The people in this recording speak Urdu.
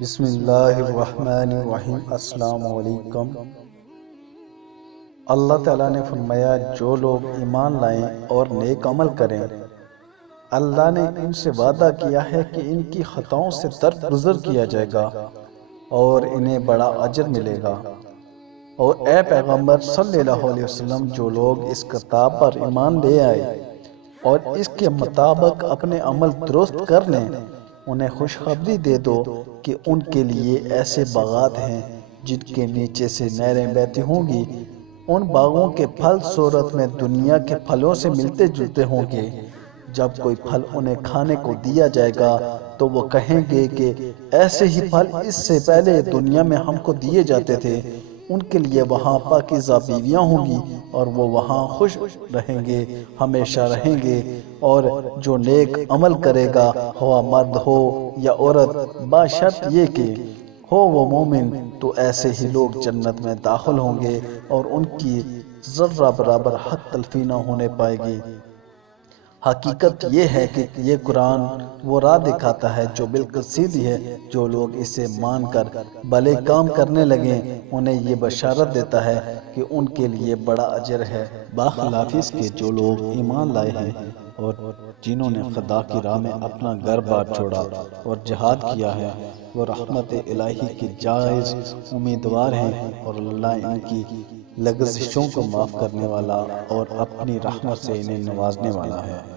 بسم اللہ الرحمن الرحیم۔ السلام علیکم۔ اللہ تعالیٰ نے فرمایا جو لوگ ایمان لائیں اور نیک عمل کریں، اللہ نے ان سے وعدہ کیا ہے کہ ان کی خطاؤں سے درگزر کیا جائے گا اور انہیں بڑا اجر ملے گا۔ اور اے پیغمبر صلی اللہ علیہ وسلم، جو لوگ اس کتاب پر ایمان لے آئے اور اس کے مطابق اپنے عمل درست کر لیں، انہیں خوشخبری دے دو کہ ان کے لیے ایسے باغات ہیں جن کے نیچے سے نہریں بہتی ہوں گی۔ ان باغوں کے پھل صورت میں دنیا کے پھلوں سے ملتے جلتے ہوں گے۔ جب کوئی پھل انہیں کھانے کو دیا جائے گا تو وہ کہیں گے کہ ایسے ہی پھل اس سے پہلے دنیا میں ہم کو دیے جاتے تھے۔ ان کے لیے وہاں پاکیزہ بیویاں ہوں گی اور وہ وہاں خوش رہیں گے، ہمیشہ رہیں گے۔ اور جو نیک عمل کرے گا، ہوا مرد ہو یا عورت، بشرط یہ کہ ہو وہ مومن، تو ایسے ہی لوگ جنت میں داخل ہوں گے اور ان کی ذرہ برابر حق تلفی نہ ہونے پائے گی۔ حقیقت یہ ہے کہ یہ قرآن وہ راہ دکھاتا ہے جو بالکل سیدھی ہے۔ جو لوگ اسے مان کر بھلے کام کرنے لگیں، انہیں یہ بشارت دیتا ہے کہ ان کے لیے بڑا اجر ہے۔ برخلاف اس کے جو لوگ ایمان لائے ہیں اور جنہوں نے خدا کی راہ میں اپنا گھر بار چھوڑا اور جہاد کیا ہے، وہ رحمت الہی کے جائز امیدوار ہیں، اور اللہ ان کی لغزشوں کو معاف کرنے والا اور اپنی رحمت سے انہیں نوازنے والا ہے۔